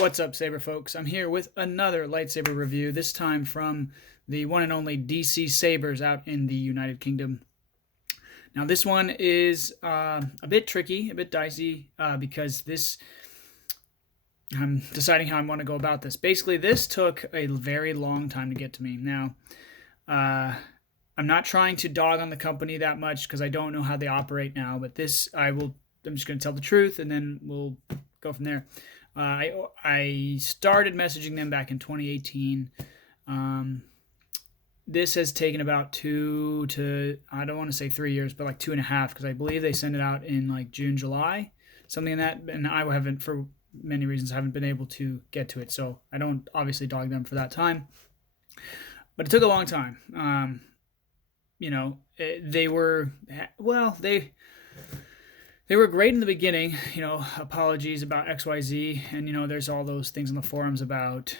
What's up, Saber folks? I'm here with another lightsaber review, this time from the one and only DC Sabers out in the United Kingdom. Now, this one is a bit tricky, a bit dicey, because I'm deciding how I want to go about this. Basically, this took a very long time to get to me. Now, I'm not trying to dog on the company that much because I don't know how they operate now, but I'm just going to tell the truth and then we'll go from there. I started messaging them back in 2018. This has taken about I don't want to say 3 years, but like 2.5, because I believe they send it out in like June, July, something like that. And I haven't, for many reasons, haven't been able to get to it. So I don't obviously dog them for that time, but it took a long time. They were great in the beginning, apologies about XYZ. And, there's all those things in the forums about,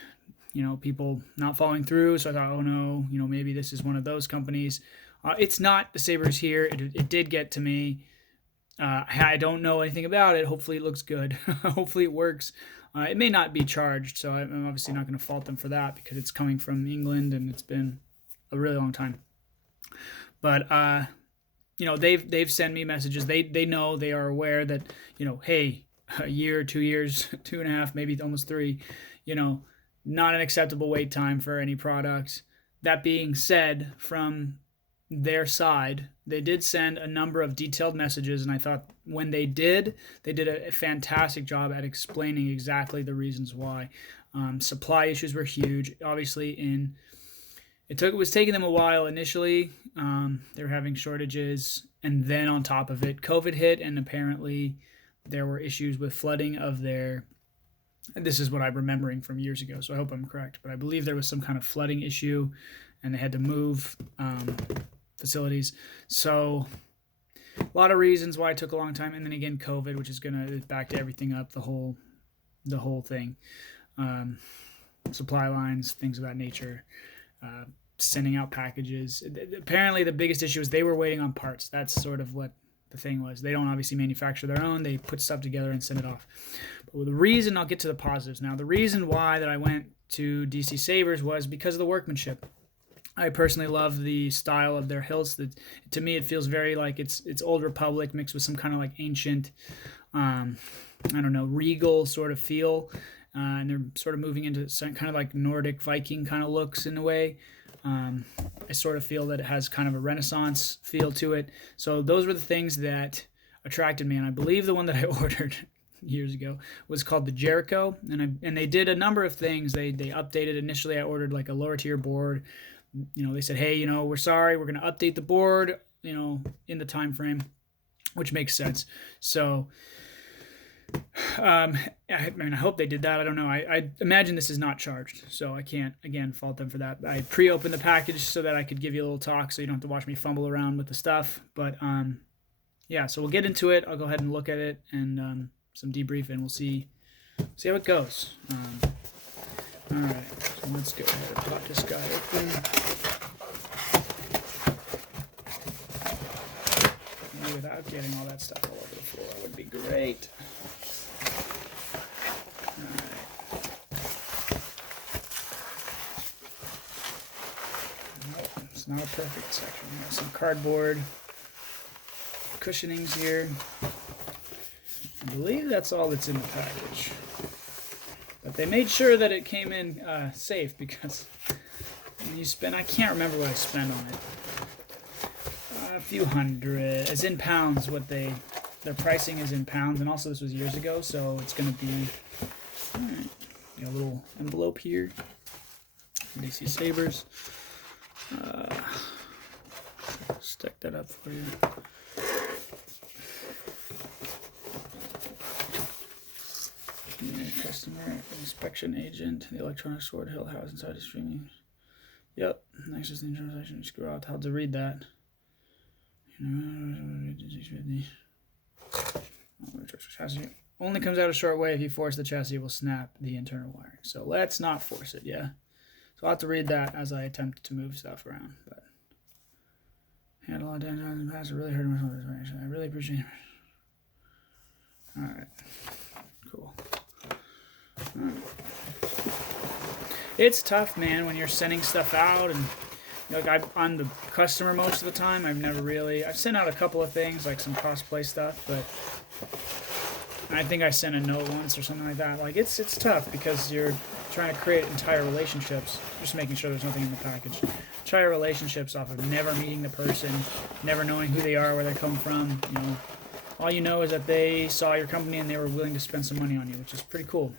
people not following through. So I thought, oh no, maybe this is one of those companies. It's not the Sabers here. It did get to me. I don't know anything about it. Hopefully it looks good. Hopefully it works. It may not be charged. So I'm obviously not going to fault them for that because it's coming from England and it's been a really long time. But, they've sent me messages. They know, they are aware that, hey, a year, 2 years, 2.5, maybe almost 3, not an acceptable wait time for any product. That being said, from their side, they did send a number of detailed messages, and I thought when they did a fantastic job at explaining exactly the reasons why. Supply issues were huge. Obviously, it was taking them a while initially. They were having shortages, and then on top of it, COVID hit, and apparently there were issues with flooding of their. This is what I'm remembering from years ago, so I hope I'm correct. But I believe there was some kind of flooding issue, and they had to move facilities. So a lot of reasons why it took a long time, and then again, COVID, which is gonna back everything up, the whole thing, supply lines, things of that nature. Sending out packages. Apparently the biggest issue is they were waiting on parts. That's sort of what the thing was. They don't obviously manufacture their own. They put stuff together and send it off. But the reason, I'll get to the positives now, the reason why that I went to DC Sabers was because of the workmanship. I personally love the style of their hilts. To me, it feels very like it's Old Republic mixed with some kind of like ancient, regal sort of feel. And they're sort of moving into some kind of like Nordic Viking kind of looks in a way. I sort of feel that it has kind of a Renaissance feel to it. So those were the things that attracted me. And I believe the one that I ordered years ago was called the Jericho. And they did a number of things. They updated. Initially, I ordered like a lower tier board. They said, hey, we're sorry. We're going to update the board, in the time frame, which makes sense. So I hope they did that. I don't know. I imagine this is not charged, so I can't, again, fault them for that. I pre-opened the package so that I could give you a little talk so you don't have to watch me fumble around with the stuff. But, so we'll get into it. I'll go ahead and look at it and some debrief, and we'll see how it goes. All right, so let's go ahead and pop this guy open. Maybe without getting all that stuff all over the floor would be great. It's not a perfect section. We have some cardboard cushionings here. I believe that's all that's in the package. But they made sure that it came in safe because when you spend, I can't remember what I spent on it. A few hundred, as in pounds. Their pricing is in pounds, and also this was years ago, so it's going to be a little envelope here. DC Sabers. Stick that up for you. Customer inspection agent. The electronic sword hilt housed inside the streaming. Yep. Next is the translation. Screw out. How to read that. Chassis only comes out a short way. If you force the chassis, it will snap the internal wiring. So let's not force it, yeah? So I'll have to read that as I attempt to move stuff around. But had a lot of times in the past. I really hurt myself. I really appreciate it. Alright. Cool. Alright. It's tough, man, when you're sending stuff out, and like I'm the customer most of the time. I've sent out a couple of things like some cosplay stuff, but I think I sent a note once or something like that. Like it's tough because you're trying to create entire relationships, just making sure there's nothing in the package. Entire relationships off of never meeting the person, never knowing who they are, where they come from. All you know is that they saw your company and they were willing to spend some money on you, which is pretty cool.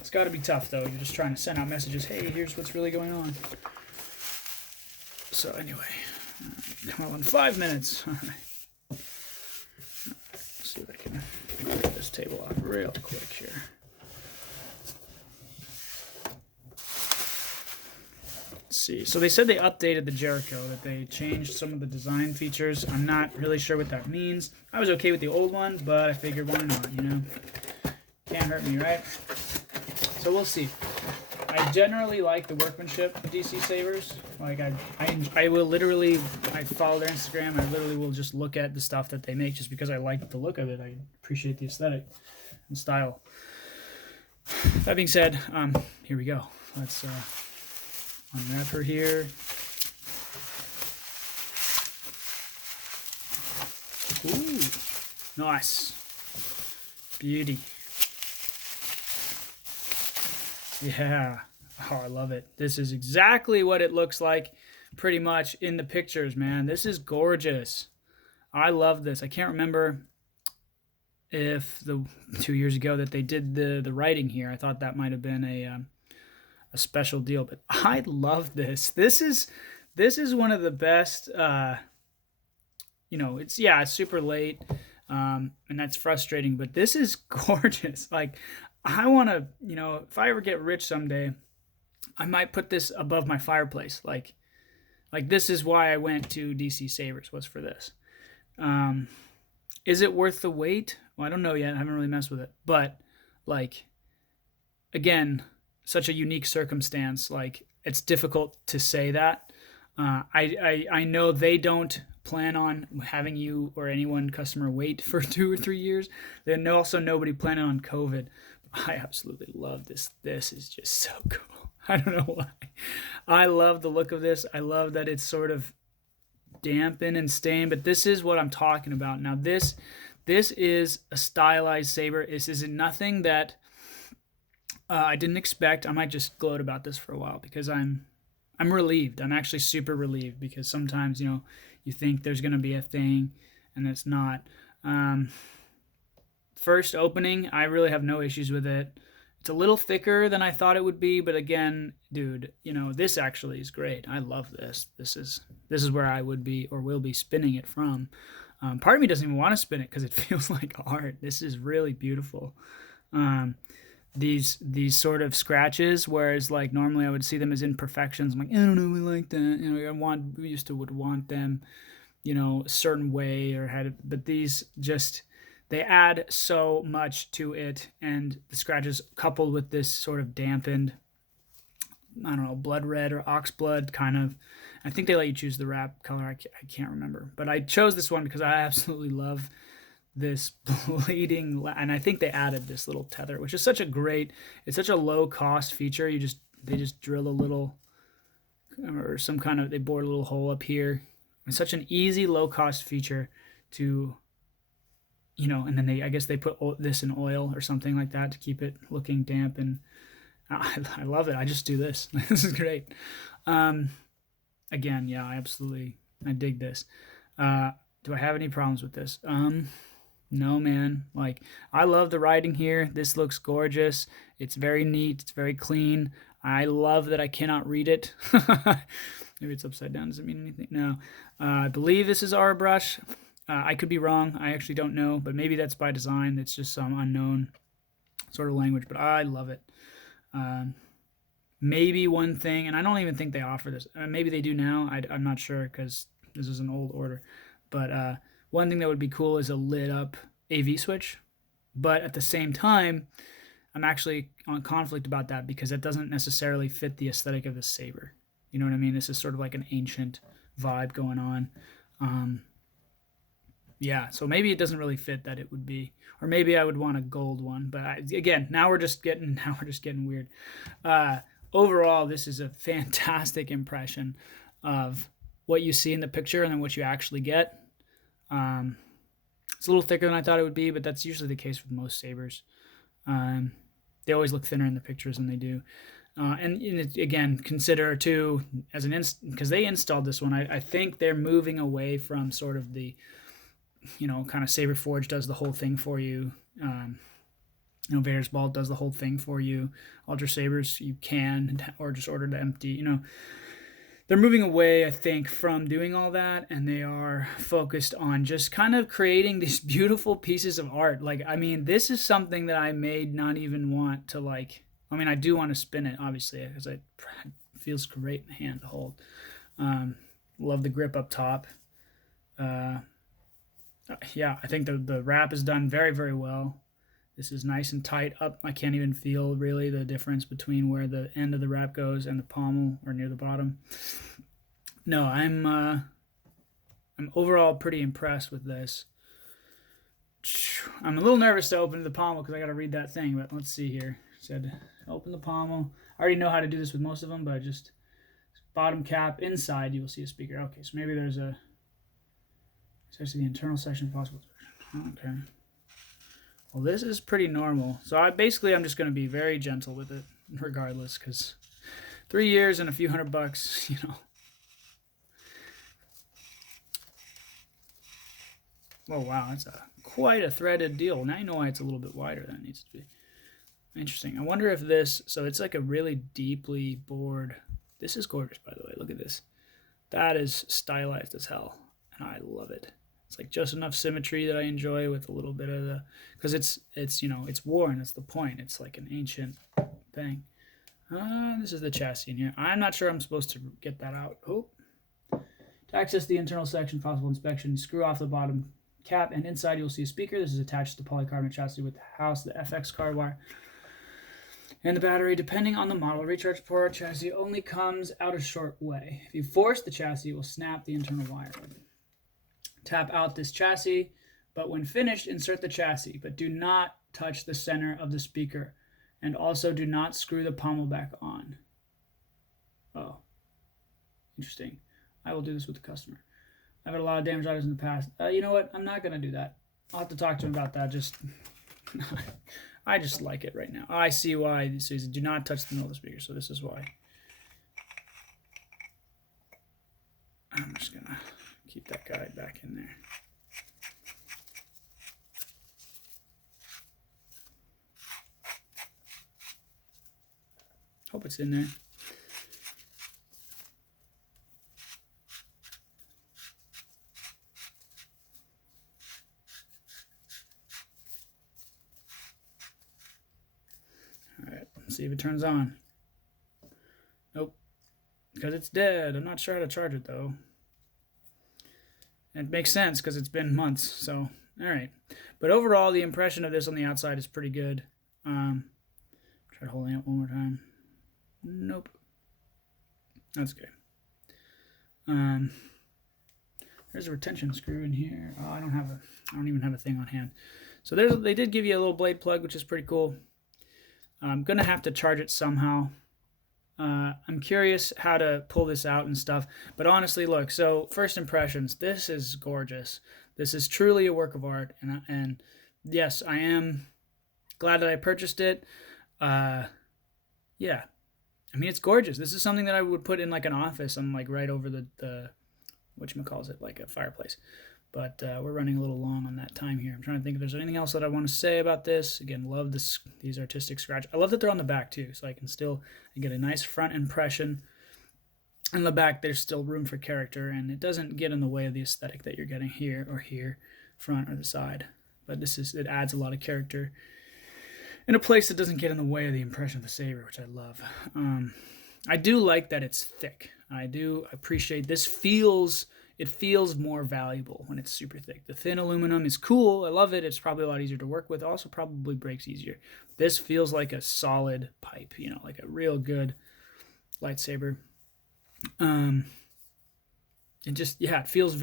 It's got to be tough though. You're just trying to send out messages. Hey, here's what's really going on. So anyway, come on, 5 minutes. All right. Let's see if I can get this table off real quick here. Let's see. So they said they updated the Jericho, that they changed some of the design features. I'm not really sure what that means. I was okay with the old one, but I figured why not, Can't hurt me, right? So we'll see. I generally like the workmanship of DC Sabers. Like I will literally, I follow their Instagram. I literally will just look at the stuff that they make just because I like the look of it. I appreciate the aesthetic and style. That being said, here we go. Let's unwrap her here. Ooh, nice, beauty. Yeah. Oh, I love it. This is exactly what it looks like pretty much in the pictures, man. This is gorgeous. I love this. I can't remember if the 2 years ago that they did the writing here. I thought that might have been a special deal, but I love this. This is one of the best, it's super late, and that's frustrating, but this is gorgeous. Like, I want to, if I ever get rich someday, I might put this above my fireplace. Like this is why I went to DC Sabers, was for this. Is it worth the wait? Well, I don't know yet. I haven't really messed with it. But, again, such a unique circumstance. It's difficult to say that. I know they don't plan on having you or anyone customer wait for 2 or 3 years. Then also nobody planning on COVID. I absolutely love this. This is just so cool. I don't know why. I love the look of this. I love that it's sort of dampened and stained, but this is what I'm talking about. Now this is a stylized saber. This is nothing that I didn't expect. I might just gloat about this for a while because I'm relieved. I'm actually super relieved because sometimes, you think there's going to be a thing and it's not. First opening, I really have no issues with it. It's a little thicker than I thought it would be, but again, dude, this actually is great. I love this. This is where I would be or will be spinning it from. Part of me doesn't even want to spin it because it feels like art. This is really beautiful. These sort of scratches, whereas normally I would see them as imperfections. I'm like, I don't know, we like that. We used to would want them, a certain way or had it, but these just, they add so much to it, and the scratches coupled with this sort of dampened, I don't know, blood red or ox blood kind of. I think they let you choose the wrap color. I can't remember, but I chose this one because I absolutely love this bleeding, and I think they added this little tether, which is such it's such a low cost feature. They just drill a little, or some kind of, they bore a little hole up here. It's such an easy low cost feature to, and then I guess they put this in oil or something like that to keep it looking damp, and I love it. I just do this. This is great. Again, yeah, I dig this. Do I have any problems with this? No, man. I love the writing here. This looks gorgeous. It's very neat. It's very clean. I love that I cannot read it. Maybe it's upside down. Does it mean anything? No. I believe this is our brush. I could be wrong. I actually don't know, but maybe that's by design. It's just some unknown sort of language, but I love it. Maybe one thing, and I don't even think they offer this. Maybe they do now. I'm not sure because this is an old order. But one thing that would be cool is a lit up AV switch. But at the same time, I'm actually on conflict about that because it doesn't necessarily fit the aesthetic of the saber. You know what I mean? This is sort of like an ancient vibe going on. Yeah, so maybe it doesn't really fit that it would be, or maybe I would want a gold one. But again, now we're just getting weird. overall, this is a fantastic impression of what you see in the picture and then what you actually get. Um, it's a little thicker than I thought it would be, but that's usually the case with most sabers. Um, they always look thinner in the pictures than they do. And again, consider too as an because they installed this one. I think they're moving away from sort of the kind of Saber Forge does the whole thing for you. Vader's Ball does the whole thing for you. Ultra Sabers you can or just order to empty. They're moving away, I think, from doing all that, and they are focused on just kind of creating these beautiful pieces of art. Like, I mean, this is something that I made not even want to like. I mean, I do want to spin it, obviously, because it feels great in the hand to hold. Love the grip up top. Yeah, I think the wrap is done very, very well. This is nice and tight up. I can't even feel really the difference between where the end of the wrap goes and the pommel or near the bottom. No, I'm overall pretty impressed with this. I'm a little nervous to open the pommel because I got to read that thing, but let's see here. It said open the pommel. I already know how to do this with most of them, but just bottom cap inside you will see a speaker. Okay, so maybe there's a especially the internal section possible. Okay. Well, this is pretty normal. So I'm just going to be very gentle with it regardless, because 3 years and a few $100, Oh, wow, that's quite a threaded deal. Now you know why it's a little bit wider than it needs to be. Interesting. I wonder if this, so it's like a really deeply bored. This is gorgeous, by the way. Look at this. That is stylized as hell, and I love it. It's like just enough symmetry that I enjoy with a little bit of the, because it's worn. That's the point. It's like an ancient thing. This is the chassis in here. I'm not sure I'm supposed to get that out. Oh, to access the internal section, possible inspection, you screw off the bottom cap, and inside you'll see a speaker. This is attached to the polycarbonate chassis with the house, the FX card wire, and the battery. Depending on the model, recharge port chassis only comes out a short way. If you force the chassis, it will snap the internal wire. Tap out this chassis, but when finished, insert the chassis, but do not touch the center of the speaker, and also do not screw the pommel back on. Oh, interesting. I will do this with the customer. I've had a lot of damaged items in the past. You know what? I'm not going to do that. I'll have to talk to him about that. I just like it right now. I see why. This says do not touch the middle of the speaker, so this is why. I'm just going to keep that guide back in there. Hope it's in there. All right, let's see if it turns on. Nope, because it's dead. I'm not sure how to charge it though. It makes sense because it's been months. So, all right. But overall, the impression of this on the outside is pretty good. Try holding it one more time. Nope. That's good. There's a retention screw in here. Oh, I don't even have a thing on hand. So they did give you a little blade plug, which is pretty cool. I'm gonna have to charge it somehow. I'm curious how to pull this out and stuff. But honestly, look, so first impressions, this is gorgeous. This is truly a work of art. And yes, I am glad that I purchased it. Yeah. I mean, it's gorgeous. This is something that I would put in like an office and like right over the whatchamacallit, like a fireplace. But we're running a little long on that time here. I'm trying to think if there's anything else that I want to say about this. Again, love these artistic scratch. I love that they're on the back too, so I can still get a nice front impression. In the back, there's still room for character, and it doesn't get in the way of the aesthetic that you're getting here or here, front or the side. But it adds a lot of character in a place that doesn't get in the way of the impression of the saber, which I love. I do like that it's thick. I do appreciate this. It feels more valuable when it's super thick. The thin aluminum is cool. I love it. It's probably a lot easier to work with. Also probably breaks easier. This feels like a solid pipe, like a real good lightsaber. It feels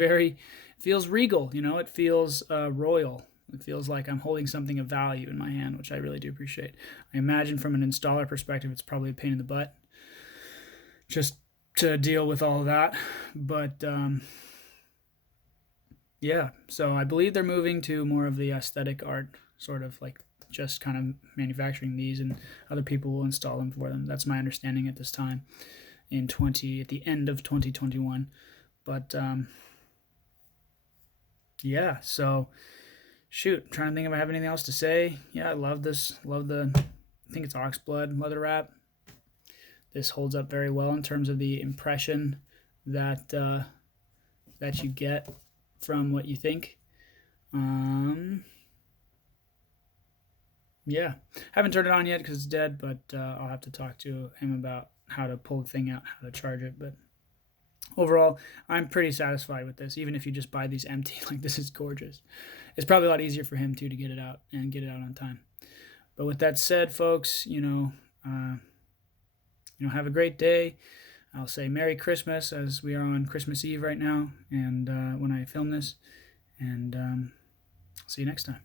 regal, it feels royal. It feels like I'm holding something of value in my hand, which I really do appreciate. I imagine from an installer perspective, it's probably a pain in the butt. just to deal with all of that. But yeah, so I believe they're moving to more of the aesthetic art, sort of like just kind of manufacturing these, and other people will install them for them. That's my understanding at this time at the end of 2021. But yeah, so shoot, I'm trying to think if I have anything else to say. Yeah, I love this. Love I think it's oxblood leather wrap. This holds up very well in terms of the impression that that you get from what you think. Yeah, haven't turned it on yet because it's dead, but I'll have to talk to him about how to pull the thing out, how to charge it. But overall, I'm pretty satisfied with this. Even if you just buy these empty, like this is gorgeous. It's probably a lot easier for him too to get it out and get it out on time. But with that said, folks, have a great day. I'll say Merry Christmas as we are on Christmas Eve right now, and when I film this, and see you next time.